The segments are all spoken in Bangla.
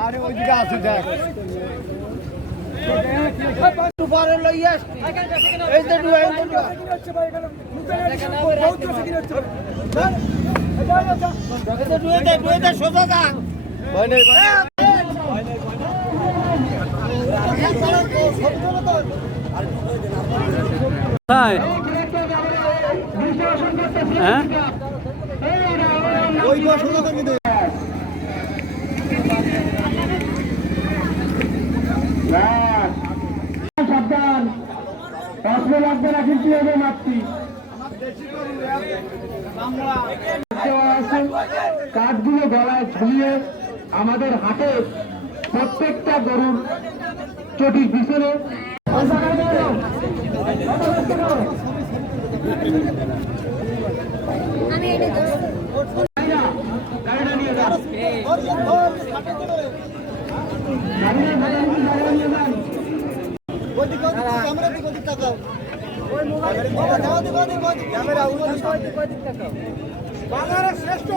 আরে ওইদিকে আছে দেখ সোজা যা তাই হ্যাঁ ওই ডুয়া সোজা করে দে সাবধান। অস্ত্র লাগবে না কিন্তু হবে মাতৃ কাঠগুলো গলায় ঝুলিয়ে আমাদের হাতে প্রত্যেকটা গরুর চটির পিছনে। আমি এটা দোষ ওইদিকে ওইদিকে ক্যামেরা দিকে ওইদিকে তাকাও ওই মোবাইল দাও দিকে ওইদিকে ওইদিকে ক্যামেরা ওইদিকে ওইদিকে ওইদিকে তাকাও বাজারের শ্রেষ্ঠ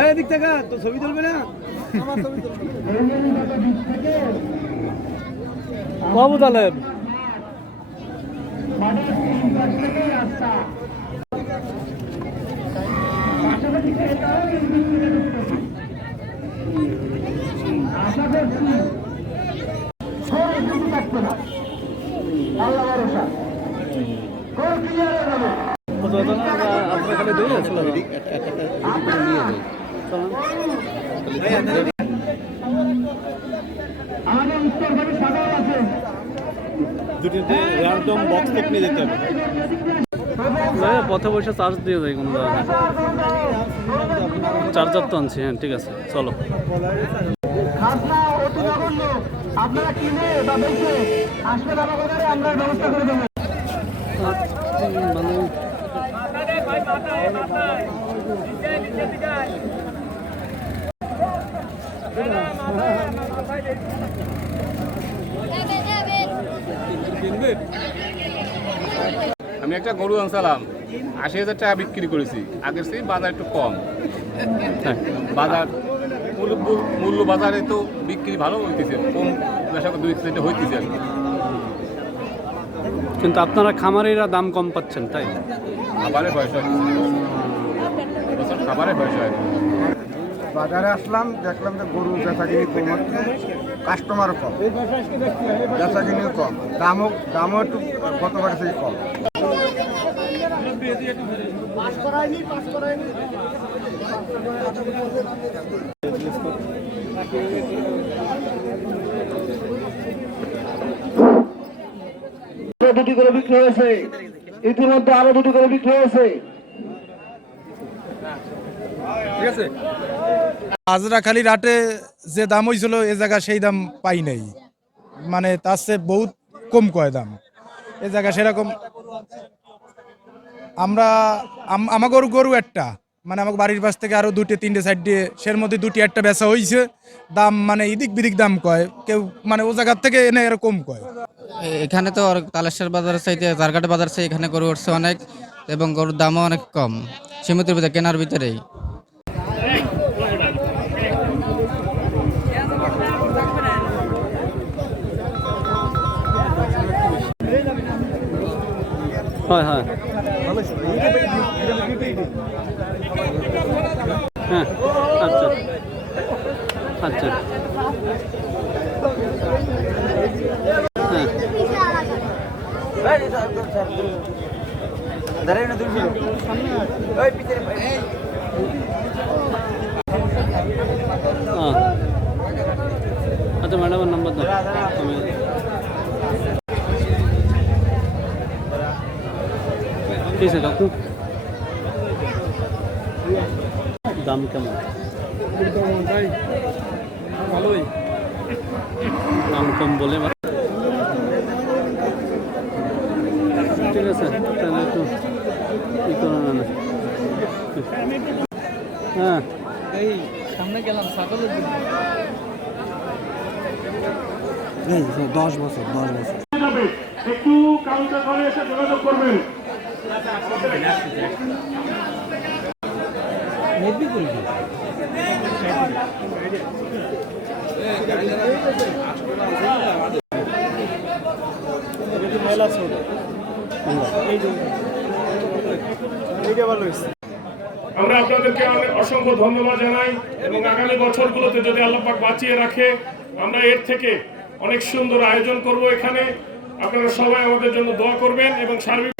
এই দিক থেকে তো ছবি তুলবে না? আমার ছবি তুলবে বাবু তালেব মাঠের তিন পাশ থেকেই রাস্তা। আশা করছি কোনো কিছু থাকবে না বক্স থেকে নিয়ে যেতে হবে। পথে বসে চার্জ দিয়ে যাই কোনো জায়গায় চার্জার তো আনছি হ্যাঁ ঠিক আছে চলো। আপনারা কিনে বা বেচে আসলে আমরা ব্যবস্থা করে দেবো। মানে যাবে যাবে আমি একটা গরু আনছিলাম আশি হাজার টাকা বিক্রি করেছি। আগের সেই বাজার একটু কম। হ্যাঁ। বাজার মূল্য মূল্য বাজারে তো বিক্রি ভালো হইতেছে কম বেশা দুই সেটা হইতেছে আর কিন্তু আপনারা খামারিরা দাম কম পাচ্ছেন তাই? খাবারের পয়সা খাবারের পয়সা বাজারে আসলাম দেখলাম যে গরু বেচা কিনি কম হচ্ছে কাস্টমারও কম। বেচা কিনিও কম। দামও দামও একটু গতবার থেকে কম। দুটি করে বিক্রি হয়েছে। ইতিমধ্যে আরও দুটি করে বিক্রি হয়েছে। আজরাখালির হাটে যে দাম হয়েছিল এ জায়গা সেই দাম পাই নাই। মানে তার চেয়ে বহুত কম কয় দাম। এ জায়গা সেরকম আমরা আম- আমার গরু গরু একটা। মানে আমাকে বাড়ির পাশ থেকে আরও দুটি তিনটে সাইড দিয়ে সের মধ্যে দুটি একটা বেচা হয়েছে দাম মানে ইদিক বিদিক দাম কয়। কেউ মানে ও জায়গার থেকে এনে এর কম কয়। এখানে তো আর তালেশ্বর বাজারের চাইতে জারঘাট বাজার চাই এখানে গরু উঠছে অনেক এবং গরুর দামও অনেক কম। সীমিতের ভিতরে কেনার ভিতরেই। হয় হয়। হ্যাঁ আচ্ছা। আচ্ছা। হ্যাঁ। আচ্ছা ম্যাডামের নাম্বার দাও। আমি ঠিক আছে কাকু দাম কেমন? ভালোই। দাম কম বলে ঠিক আছে তাহলে একটু ই করে না না হ্যাঁ। এই সামনে গেলাম ছাগলের দশ বছর দশ বছর। একটু কাউন্টার ঘরে এসে যোগাযোগ করবেন। মেলা ছোট আমরা আপনাদেরকে অনেক অসংখ্য ধন্যবাদ জানাই এবং আগামী বছরগুলোতে যদি আল্লাহ পাক বাঁচিয়ে রাখে আমরা এর থেকে অনেক সুন্দর আয়োজন করব এখানে। আপনারা সবাই আমাদের জন্য দোয়া করবেন এবং সার্বিক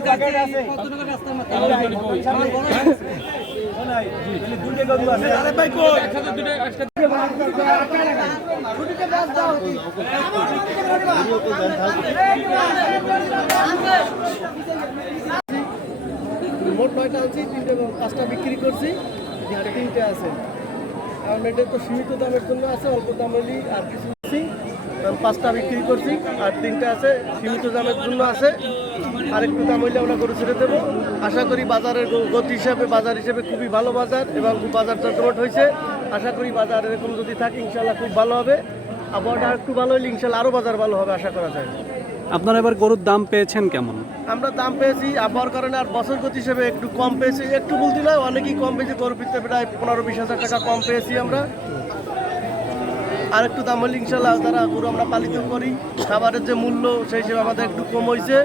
মোট নয়টা আনছি, তিনটে পাঁচটা বিক্রি করছি। আর তিনটে আছে। কারণ এটা তো সীমিত দামের জন্য আছে, অল্প দামেরই আর কিছু পাঁচটা বিক্রি করছি, আর তিনটে আছে, সীমিত দামের জন্য আছে। আর একটু দাম হইলে আমরা গরু ছেড়ে দেবো। আশা করি বাজারের গতি হিসাবে বাজার হিসেবে খুবই ভালো বাজার এবং বাজার জটমট হয়েছে। আশা করি বাজার এরকম যদি থাকে ইনশাল্লাহ খুব ভালো হবে। আবহাওয়াটা একটু ভালো হলে ইনশাল্লাহ আরও বাজার ভালো হবে আশা করা যায়। আপনারা এবার গরুর দাম পেয়েছেন কেমন? আমরা দাম পেয়েছি আবহাওয়ার কারণে আর বছর গতি হিসেবে একটু কম পেয়েছি। একটু বলতে নয় অনেকেই কম পেয়েছি গরু পিঠতে প্রায় পনেরো বিশ হাজার টাকা কম পেয়েছি আমরা। আর একটু দাম হলে ইনশাল্লাহ তারা গরু আমরা পালিত করি খাবারের যে মূল্য সেই হিসেবে আমাদের একটু কম হয়েছে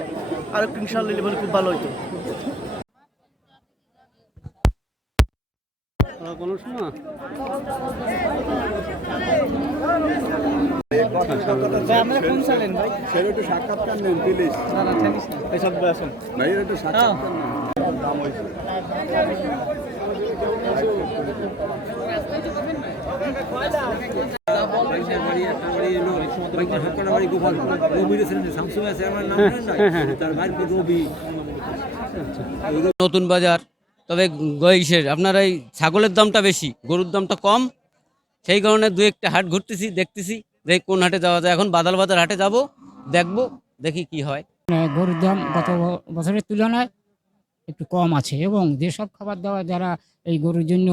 আর একটু ইনশাল্লাহ নিলে খুব ভালো হইতো। কোনো সময় আপনারা কোন চালেন ভাই? সেটা একটু সাক্ষাৎকার নেন প্লিজ। এইসব আসুন ভাই একটু সাক্ষাৎকার দাম হয়েছে নতুন বাজার, তবে গইসের আপনার এই ছাগলের দামটা বেশি, গরুর দামটা কম। সেই কারণে দু একটা হাট ঘুরতেছি, দেখতেছি দেখি কোন হাটে যাওয়া যায়। এখন বাদাল বাজার হাটে যাব, দেখব, দেখি কি হয়। মানে গরুর দাম গত বছরের তুলনায় একটু কম আছে এবং যেসব খাবার দাবার যারা এই গরুর জন্য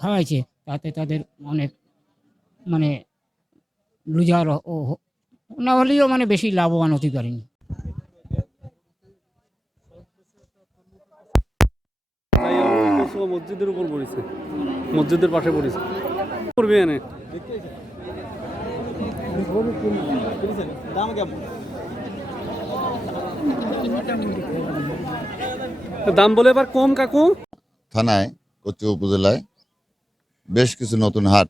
খাওয়াইছে, তাতে তাদের অনেক মানে লুজার ও হ- না হলেও মানে বেশি লাভবান হতে পারেনি। মসজিদের উপর পড়েছে। মসজিদের পাশে পড়েছে। করবে এনে। দাম বলে এবার কম কাকু। থানায় কচু উপজেলায় বেশ কিছু নতুন হাট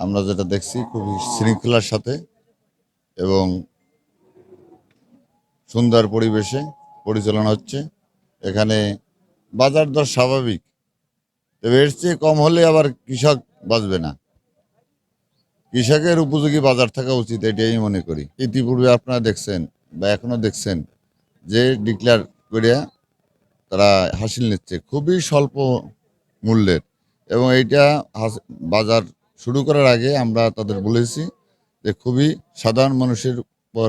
আমরা যেটা দেখছি খুবই শৃঙ্খলার সাথে এবং সুন্দর পরিবেশে পরিচালনা হচ্ছে। এখানে বাজার দর স্বাভাবিক। তবে এর চেয়ে কম হলে আবার কৃষক বাঁচবে না। কৃষকের উপযোগী বাজার থাকা উচিত এটি আমি মনে করি। ইতিপূর্বে আপনারা দেখছেন বা এখনও দেখছেন যে ডিক্লেয়ার করিয়া তারা হাসিল নিচ্ছে। খুবই স্বল্প মূল্যের এবং এইটা বাজার শুরু করার আগে আমরা তাদের বলেছি যে খুবই সাধারণ মানুষের উপর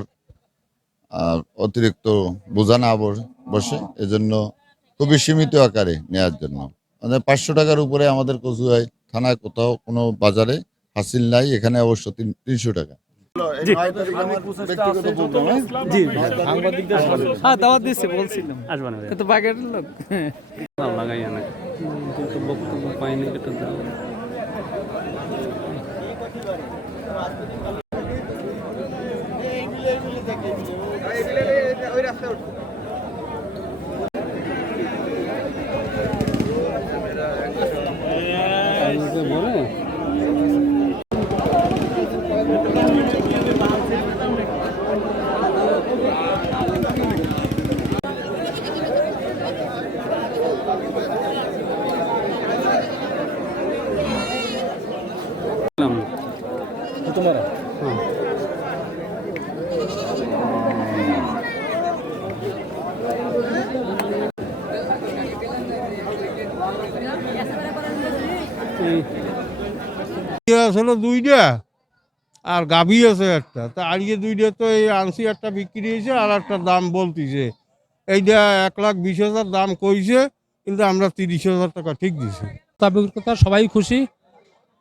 অতিরিক্ত বোঝা না বস- বসে এজন্য খুবই সীমিত আকারে নেওয়ার জন্য। মানে পাঁচশো টাকার উপরে আমাদের কচুয়ায় থানায় কোথাও কোনো বাজারে হাসিল নাই এখানে অবশ্য তিনশো টাকা। ব্যক্তিগত আসবেন বলে তোমার? হলো দুইটা আর গাভী আছে একটা। তা আজকে দুইটা তো এই আনসি একটা বিক্রি হয়েছে আর একটা দাম বলতিছে। এইটা এক লাখ বিশ হাজার দাম কইছে কিন্তু আমরা তিরিশ হাজার টাকা ঠিক দিছি। তা বিক্রেতা সবাই খুশি।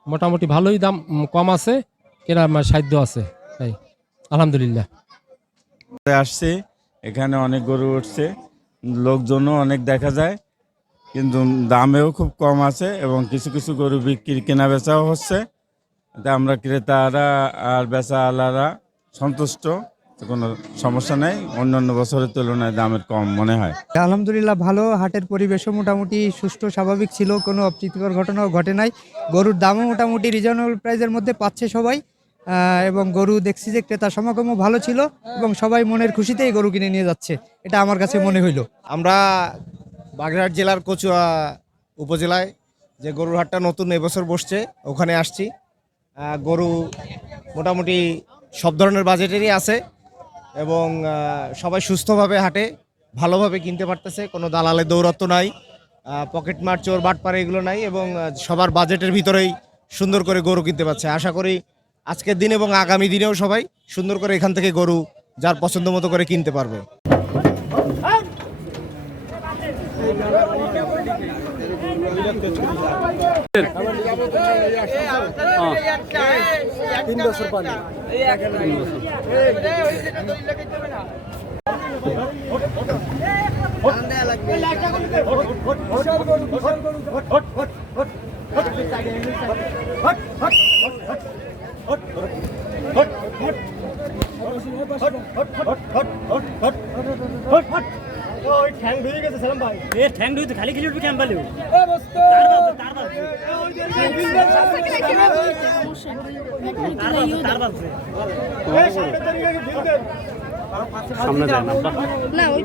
মোটামুটি ভালোই দাম কম আছে। কেনা সাধ্য আছে তাই। আলহামদুলিল্লাহ। আসছে এখানে অনেক গরু উঠছে লোকজনও অনেক দেখা যায় কিন্তু দামেও খুব কম আছে এবং কিছু কিছু গরু বিক্রি কেনা বেচাও হচ্ছে। এতে আমরা ক্রেতারা আর বেচা আলারা সন্তুষ্ট কোনো সমস্যা নেই অন্যান্য বছরের তুলনায় দামের কম মনে হয়। আলহামদুলিল্লাহ ভালো হাটের পরিবেশও মোটামুটি সুষ্ঠু স্বাভাবিক ছিল কোনো অপ্রীতিকর ঘটনাও ঘটে নাই। গরুর দামও মোটামুটি রিজনেবল প্রাইসের মধ্যে পাচ্ছে সবাই। এবং গরু দেখছি যে ক্রেতা সমাগমও ভালো ছিল এবং সবাই মনের খুশিতেই গরু কিনে নিয়ে যাচ্ছে। এটা আমার কাছে মনে হইল। আমরা বাগেরহাট জেলার কচুয়া উপজেলায় যে গরুর হাটটা নতুন এবছর বসছে, ওখানে আসছি। গরু মোটামুটি সব ধরনের বাজেটেরই আছে এবং সবাই সুস্থভাবে হাটে, ভালোভাবে কিনতে পারতেছে, কোনো দালালের দৌরত্ব নাই পকেট মার চোর বাটপারে এগুলো নাই এবং সবার বাজেটের ভিতরেই সুন্দর করে গরু কিনতে পারছে। আশা করি আজকের দিন এবং আগামী দিনেও সবাই সুন্দর করে এখান থেকে গরু যার পছন্দ মতো করে কিনতে পারবে সামনে দেন আপনার না ওই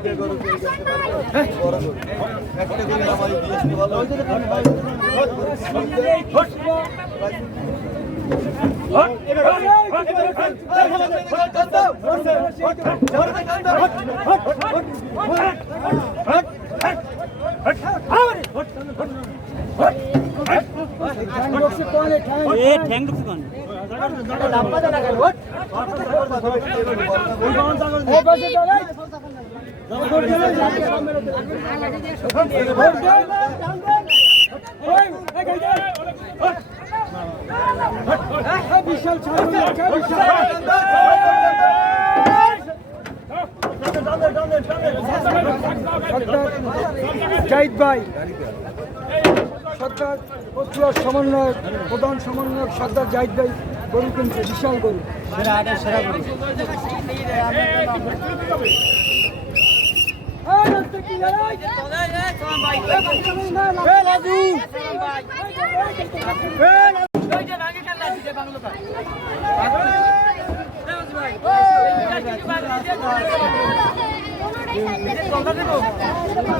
ঠ্যাং জাহিদ ভাই সরকার পত্রিকার সমন্বয়ক প্রধান সমন্বয়ক সর্দার জাহিদ ভাই গরু কিনছে বিশাল গরু। সেরা গরু না।